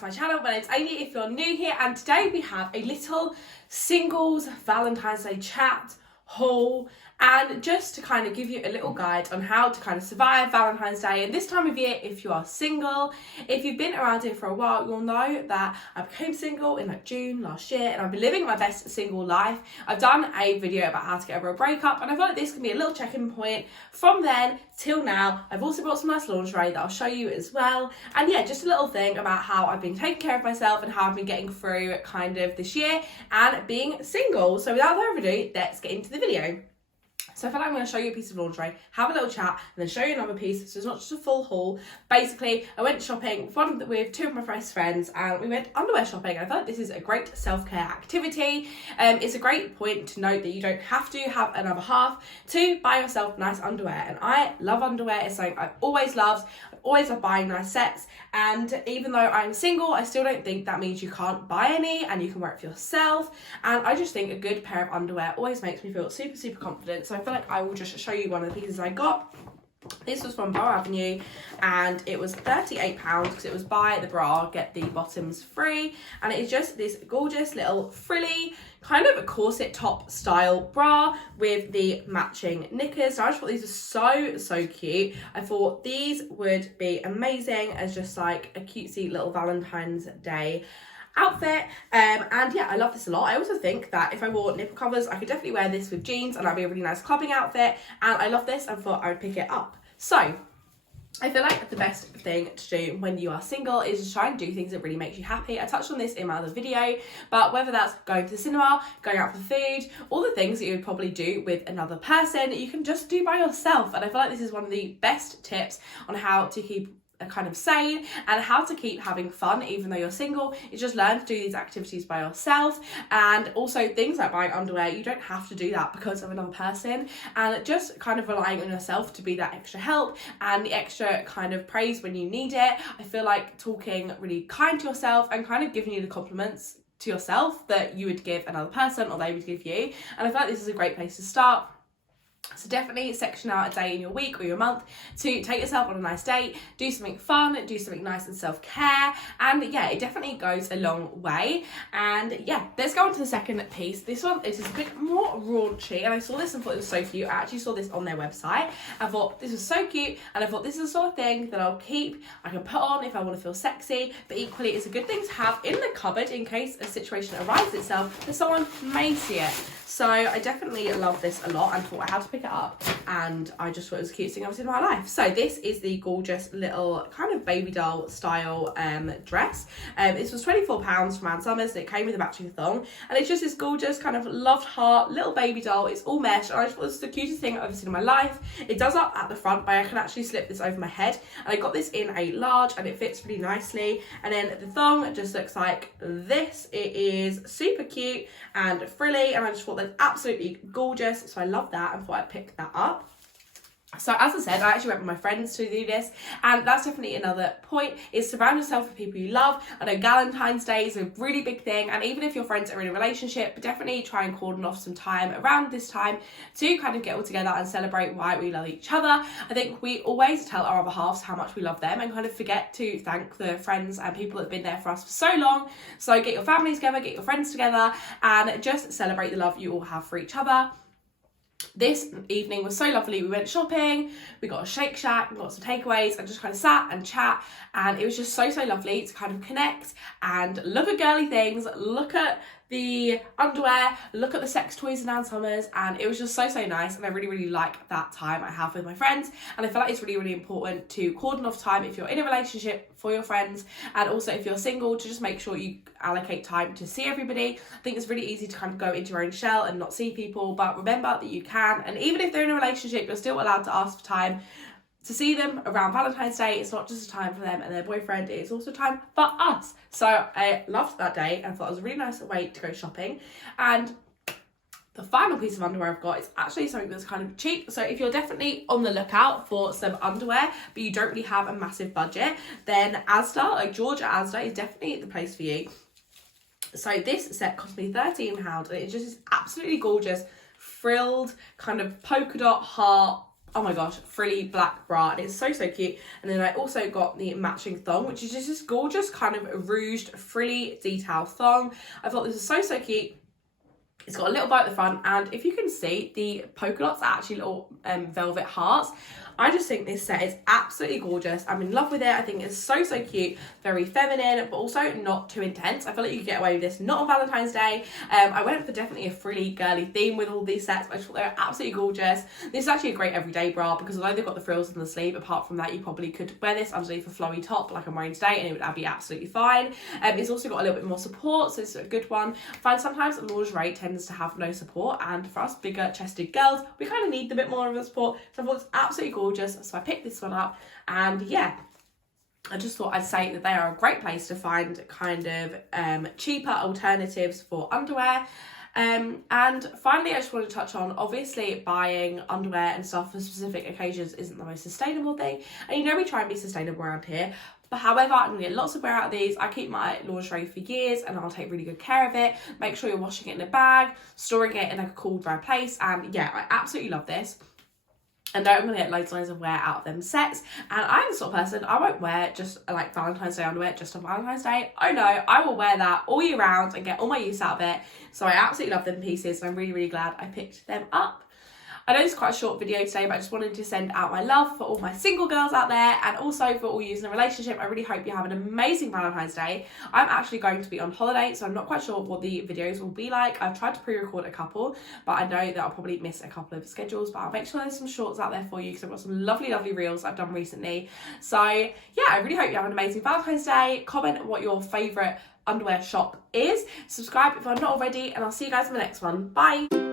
to my channel. My name's Amy if you're new here, and today we have a little singles Valentine's Day chat haul, and just to kind of give you a little guide on how to kind of survive Valentine's Day and this time of year if you are single. If you've been around here for a while, you'll know that I became single in like June last year, and I've been living my best single life. I've done a video about how to get over a breakup, and I feel like this can be a little check-in point from then till now. I've also brought some nice lingerie that I'll show you as well, and yeah, just a little thing about how I've been taking care of myself and how I've been getting through kind of this year and being single. So without further ado, let's get into the video. So I feel like I'm going to show you a piece of lingerie, have a little chat, and then show you another piece, so it's not just a full haul. Basically, I went shopping with two of my best friends, and we went underwear shopping. I thought this is a great self-care activity. It's a great point to note that you don't have to have another half to buy yourself nice underwear, and I love underwear. It's something I've always loved. I've always loved buying nice sets, and even though I'm single, I still don't think that means you can't buy any and you can wear it for yourself. And I just think a good pair of underwear always makes me feel super confident. So I feel like I will just show you one of the pieces I got. This was from Bow Avenue, and it was £38 because it was buy the bra, get the bottoms free. And it is just this gorgeous little frilly kind of a corset top style bra with the matching knickers. So I just thought these were so cute. I thought these would be amazing as just like a cutesy little Valentine's Day outfit, and yeah, I love this a lot. I also think that if I wore nipple covers, I could definitely wear this with jeans and that'd be a really nice clubbing outfit, and I love this and thought I would pick it up. So I feel like the best thing to do when you are single is just try and do things that really makes you happy. I touched on this in my other video, but whether that's going to the cinema, going out for food, all the things that you would probably do with another person, you can just do by yourself. And I feel like this is one of the best tips on how to keep kind of sane and how to keep having fun even though you're single. Is just learn to do these activities by yourself. And also things like buying underwear, you don't have to do that because of another person, and just kind of relying on yourself to be that extra help and the extra kind of praise when you need it. I feel like talking really kind to yourself and kind of giving you the compliments to yourself that you would give another person or they would give you, and I feel like this is a great place to start. So definitely section out a day in your week or your month to take yourself on a nice date, do something fun, do something nice and self-care, and yeah, it definitely goes a long way. And yeah, let's go on to the second piece. This one is just a bit more raunchy, and I saw this and thought it was so cute. I actually saw this on their website. I thought this was so cute, and I thought this is the sort of thing that I'll keep, I can put on if I want to feel sexy, but equally it's a good thing to have in the cupboard in case a situation arises itself that someone may see it. So I definitely love this a lot and thought I had to pick it up, and I just thought it was the cutest thing I've seen in my life. So this is the gorgeous little kind of baby doll style dress. This was £24 from Ann Summers, and it came with a matching thong, and it's just this gorgeous kind of loved heart little baby doll. It's all mesh, and I just thought this was the cutest thing I've ever seen in my life. It does up at the front, but I can actually slip this over my head, and I got this in a large and it fits really nicely. And then the thong just looks like this. It is super cute and frilly, and I just thought that's absolutely gorgeous, so I love that and thought I'd pick that up. So as I said, I actually went with my friends to do this, and that's definitely another point, is surround yourself with people you love. I know Valentine's Day is a really big thing, and even if your friends are in a relationship, definitely try and cordon off some time around this time to kind of get all together and celebrate why we love each other. I think we always tell our other halves how much we love them and kind of forget to thank the friends and people that have been there for us for so long. So get your families together, get your friends together, and just celebrate the love you all have for each other. This evening was so lovely. We went shopping, we got a Shake Shack, we got some takeaways, and just kind of sat and chat, and it was just so lovely to kind of connect and look at girly things, look at the underwear, look at the sex toys in Ann Summers, and it was just so nice. And I really like that time I have with my friends, and I feel like it's really important to cordon off time if you're in a relationship for your friends, and also if you're single, to just make sure you allocate time to see everybody. I think it's really easy to kind of go into your own shell and not see people, but remember that you can, and even if they're in a relationship, you're still allowed to ask for time to see them around Valentine's Day. It's not just a time for them and their boyfriend, it's also time for us. So I loved that day and thought it was a really nice way to go shopping. And the final piece of underwear I've got is actually something that's kind of cheap. So if you're definitely on the lookout for some underwear, but you don't really have a massive budget, then Asda, like George at Asda, is definitely the place for you. So this set cost me £13, and it's just absolutely gorgeous, frilled, kind of polka dot heart oh my gosh, frilly black bra, and it's so cute. And then I also got the matching thong, which is just this gorgeous kind of ruched frilly detail thong. I thought this was so cute. It's got a little bow at the front, and if you can see, the polka dots are actually little velvet hearts. I just think this set is absolutely gorgeous. I'm in love with it. I think it's so cute, very feminine, but also not too intense. I feel like you could get away with this not on Valentine's Day. I went for definitely a frilly girly theme with all these sets, but I just thought they were absolutely gorgeous. This is actually a great everyday bra because although they've got the frills in the sleeve, apart from that, you probably could wear this underneath a flowy top like I'm wearing today, and it would be absolutely fine. It's also got a little bit more support, so it's a good one. I find sometimes lingerie tends to have no support, and for us bigger chested girls, we kind of need a bit more of a support, so I thought it's absolutely gorgeous. So I picked this one up, and yeah, I just thought I'd say that they are a great place to find kind of cheaper alternatives for underwear. And finally, I just want to touch on, obviously buying underwear and stuff for specific occasions isn't the most sustainable thing, and you know we try and be sustainable around here. But however, I'm going to get lots of wear out of these. I keep my lingerie for years, and I'll take really good care of it. Make sure you're washing it in a bag, storing it in a cool, dry place, and yeah, I absolutely love this. And I'm going to get loads and loads of wear out of them sets. And I'm the sort of person, I won't wear just like Valentine's Day underwear just on Valentine's Day. Oh no, I will wear that all year round and get all my use out of it. So I absolutely love them pieces, and I'm really glad I picked them up. I know it's quite a short video today, but I just wanted to send out my love for all my single girls out there, and also for all you in a relationship. I really hope you have an amazing Valentine's Day. I'm actually going to be on holiday, so I'm not quite sure what the videos will be like. I've tried to pre-record a couple, but I know that I'll probably miss a couple of schedules, but I'll make sure there's some shorts out there for you because I've got some lovely reels I've done recently. So yeah, I really hope you have an amazing Valentine's Day. Comment what your favourite underwear shop is. Subscribe if I'm not already, and I'll see you guys in the next one. Bye!